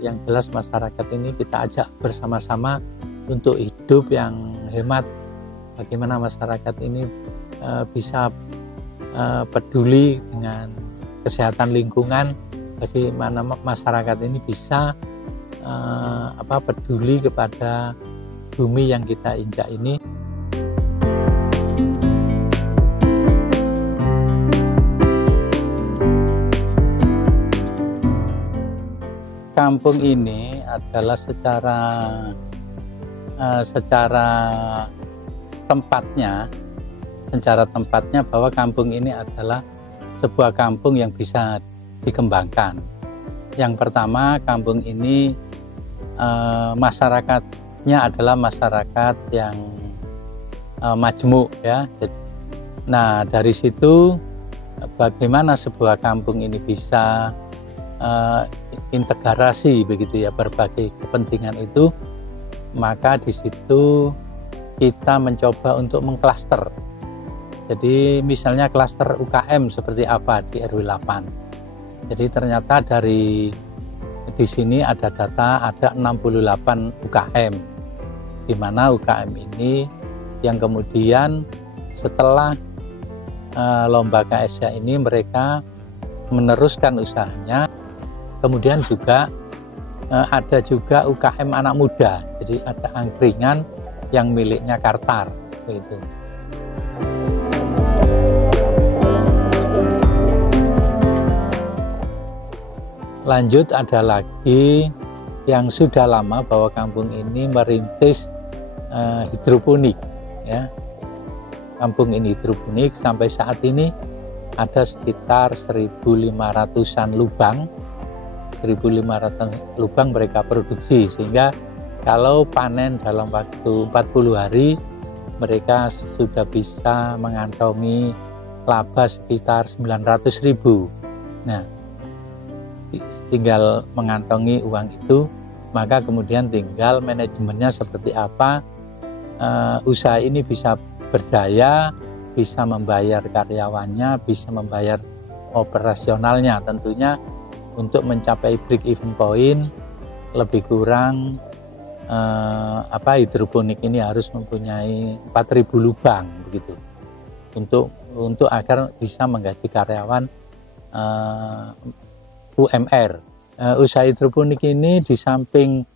Yang jelas masyarakat ini kita ajak bersama-sama untuk hidup yang hemat. Bagaimana masyarakat ini bisa peduli dengan kesehatan lingkungan, bagaimana masyarakat ini bisa peduli kepada bumi yang kita injak ini. Kampung ini adalah secara tempatnya bahwa kampung ini adalah sebuah kampung yang bisa dikembangkan. Yang pertama, kampung ini masyarakatnya adalah masyarakat yang majmuk ya. Nah, dari situ bagaimana sebuah kampung ini bisa integrasi begitu ya berbagai kepentingan itu, maka di situ kita mencoba untuk mengklaster. Jadi misalnya klaster UKM seperti apa di RW 8. Jadi ternyata di sini ada data ada 68 UKM, di mana UKM ini yang kemudian setelah lomba KSA ini mereka meneruskan usahanya. Kemudian juga ada juga UKM anak muda, jadi ada angkringan yang miliknya Kartar, begitu. Lanjut ada lagi yang sudah lama bahwa kampung ini merintis hidroponik, ya. Kampung ini hidroponik sampai saat ini ada sekitar 1.500-an lubang. 1.500 lubang mereka produksi, sehingga kalau panen dalam waktu 40 hari mereka sudah bisa mengantongi laba sekitar 900.000. Nah, tinggal mengantongi uang itu, maka kemudian tinggal manajemennya seperti apa, usaha ini bisa berdaya, bisa membayar karyawannya, bisa membayar operasionalnya. Tentunya untuk mencapai break even point lebih kurang hidroponik ini harus mempunyai 4.000 lubang begitu untuk agar bisa menggaji karyawan UMR. Usaha hidroponik ini di samping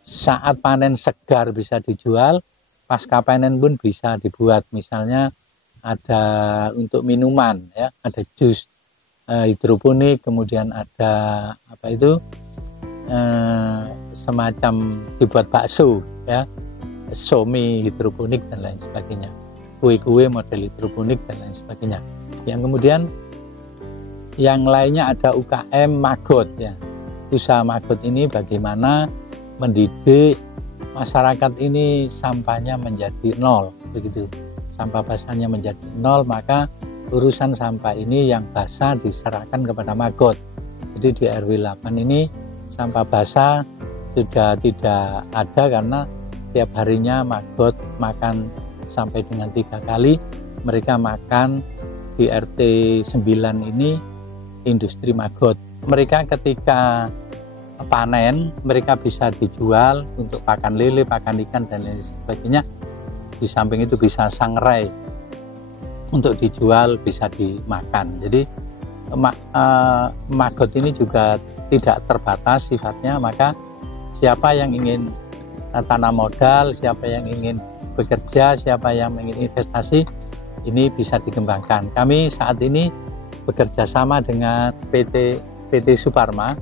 saat panen segar bisa dijual, pasca panen pun bisa dibuat. Misalnya ada untuk minuman ya, ada jus hidroponik, kemudian ada semacam dibuat bakso ya, somi hidroponik dan lain sebagainya, kue-kue model hidroponik dan lain sebagainya. Yang kemudian yang lainnya ada UKM Magot ya. Usaha Magot ini bagaimana mendidik masyarakat ini sampahnya menjadi nol begitu, sampah basahnya menjadi nol, maka urusan sampah ini yang basah diserahkan kepada Magot. Jadi di RW 8 ini sampah basah sudah tidak ada karena tiap harinya Magot makan sampai dengan 3 kali. Mereka makan di RT 9 ini industri Magot. Mereka ketika panen mereka bisa dijual untuk pakan lele, pakan ikan dan lain sebagainya. Di samping itu bisa sangrai untuk dijual, bisa dimakan. Jadi Magot ini juga tidak terbatas sifatnya, maka siapa yang ingin tanam modal, siapa yang ingin bekerja, siapa yang ingin investasi, ini bisa dikembangkan. Kami saat ini bekerja sama dengan PT Suparma.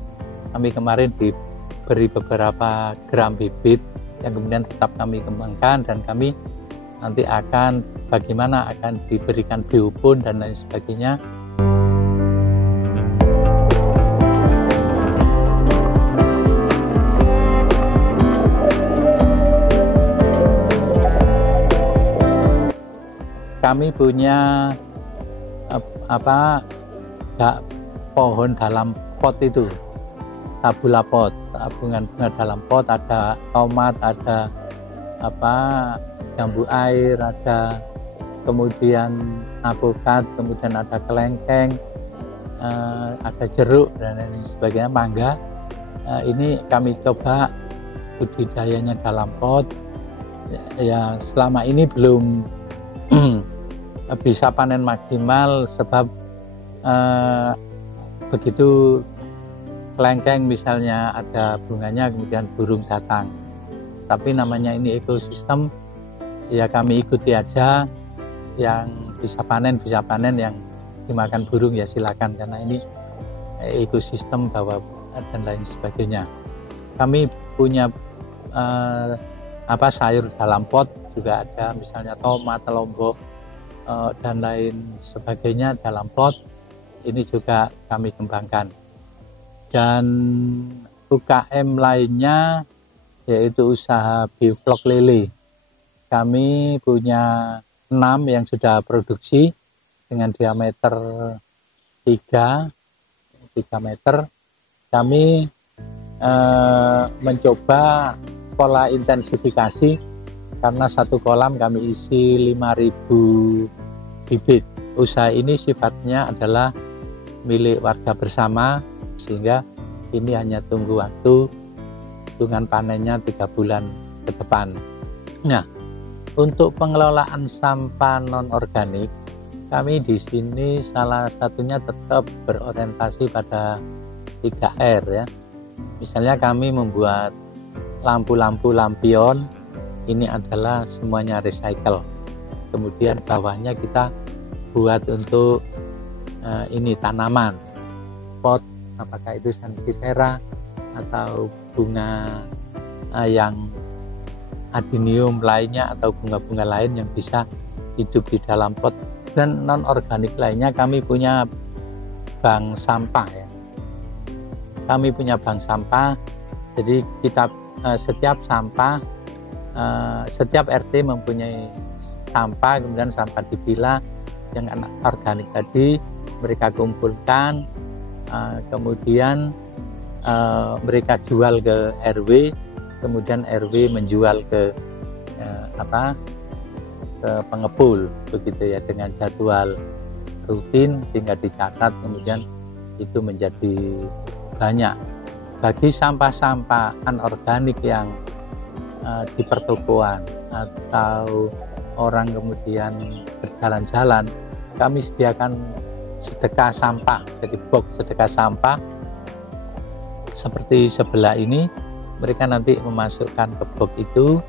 Kami kemarin diberi beberapa gram bibit yang kemudian tetap kami kembangkan, dan kami nanti akan bagaimana akan diberikan biopon dan lain sebagainya. Kami punya pohon dalam pot itu, tabula pot, tabungan bunga dalam pot, ada tomat, ada jambu air, ada kemudian alpukat, kemudian ada kelengkeng, ada jeruk dan lain sebagainya, mangga. Ini kami coba budidayanya dalam pot. Ya selama ini belum bisa panen maksimal sebab begitu kelengkeng misalnya ada bunganya kemudian burung datang. Tapi namanya ini ekosistem, ya kami ikuti aja, yang bisa panen, yang dimakan burung ya silakan, karena ini ekosistem bawah dan lain sebagainya. Kami punya sayur dalam pot juga ada, misalnya tomat, lombok dan lain sebagainya dalam pot. Ini juga kami kembangkan. Dan UKM lainnya yaitu usaha biflok lele. Kami punya 6 yang sudah produksi dengan diameter 3 meter. Kami mencoba pola intensifikasi karena satu kolam kami isi 5.000 bibit. Usaha ini sifatnya adalah milik warga bersama, sehingga ini hanya tunggu waktu, hitungan panennya 3 bulan ke depan. Nah, untuk pengelolaan sampah non-organik, kami di sini salah satunya tetap berorientasi pada 3R ya. Misalnya kami membuat lampu-lampu lampion, ini adalah semuanya recycle. Kemudian bawahnya kita buat untuk ini tanaman, pot, apakah itu sansevieria atau bunga yang adenium lainnya atau bunga-bunga lain yang bisa hidup di dalam pot. Dan non organik lainnya kami punya bank sampah ya. Kami punya bank sampah, jadi kita setiap sampah, setiap RT mempunyai sampah, kemudian sampah dipilah yang organik tadi mereka kumpulkan, kemudian mereka jual ke RW, kemudian RW menjual ke ke pengepul begitu ya, dengan jadwal rutin tinggal dicatat, kemudian itu menjadi banyak. Bagi sampah-sampah anorganik yang di pertokoan atau orang kemudian berjalan-jalan, kami sediakan sedekah sampah, jadi box sedekah sampah seperti sebelah ini. Mereka nanti memasukkan ke box itu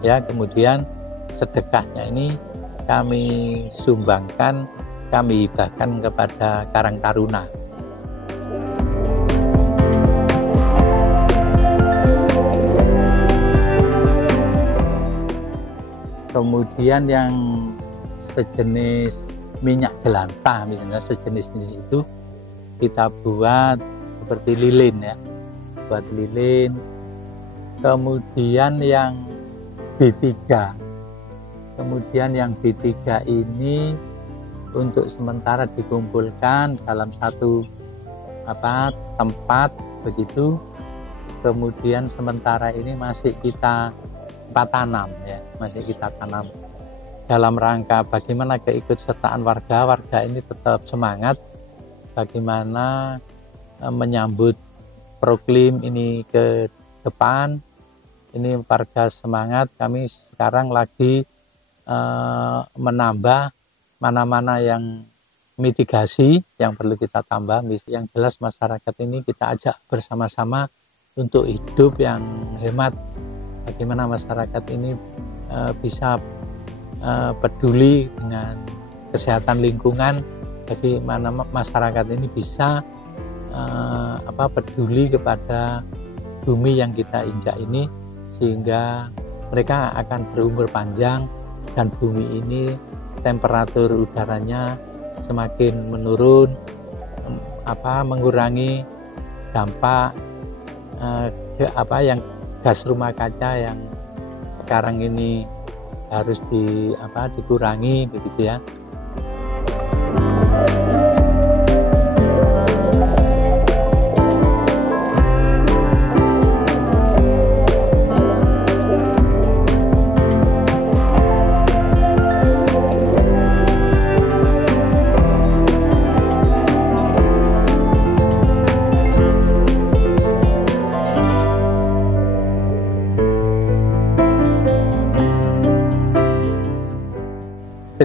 ya, kemudian sedekahnya ini kami sumbangkan, kami hibahkan kepada Karang Taruna. Kemudian yang sejenis minyak jelantah, misalnya sejenis itu kita buat seperti lilin ya, buat lilin. Kemudian yang B3, ini untuk sementara dikumpulkan dalam satu tempat begitu. Kemudian sementara ini masih kita tanam ya, masih kita tanam dalam rangka bagaimana keikutsertaan warga ini tetap semangat, bagaimana menyambut proklim ini ke depan. Ini warga semangat. Kami sekarang lagi menambah mana-mana yang mitigasi yang perlu kita tambah. Yang jelas masyarakat ini kita ajak bersama-sama untuk hidup yang hemat. Bagaimana masyarakat ini bisa peduli dengan kesehatan lingkungan, bagaimana masyarakat ini bisa peduli kepada bumi yang kita injak ini, sehingga mereka akan berumur panjang dan bumi ini temperatur udaranya semakin menurun, mengurangi dampak yang gas rumah kaca yang sekarang ini harus dikurangi begitu ya.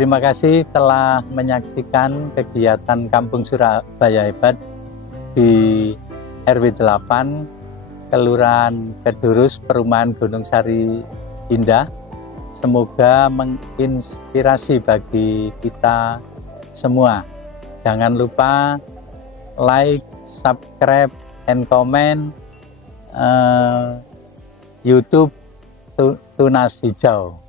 Terima kasih telah menyaksikan kegiatan Kampung Surabaya Hebat di RW 8 Kelurahan Kedurus, Perumahan Gunung Sari Indah. Semoga menginspirasi bagi kita semua. Jangan lupa like, subscribe, and comment YouTube Tunas Hijau.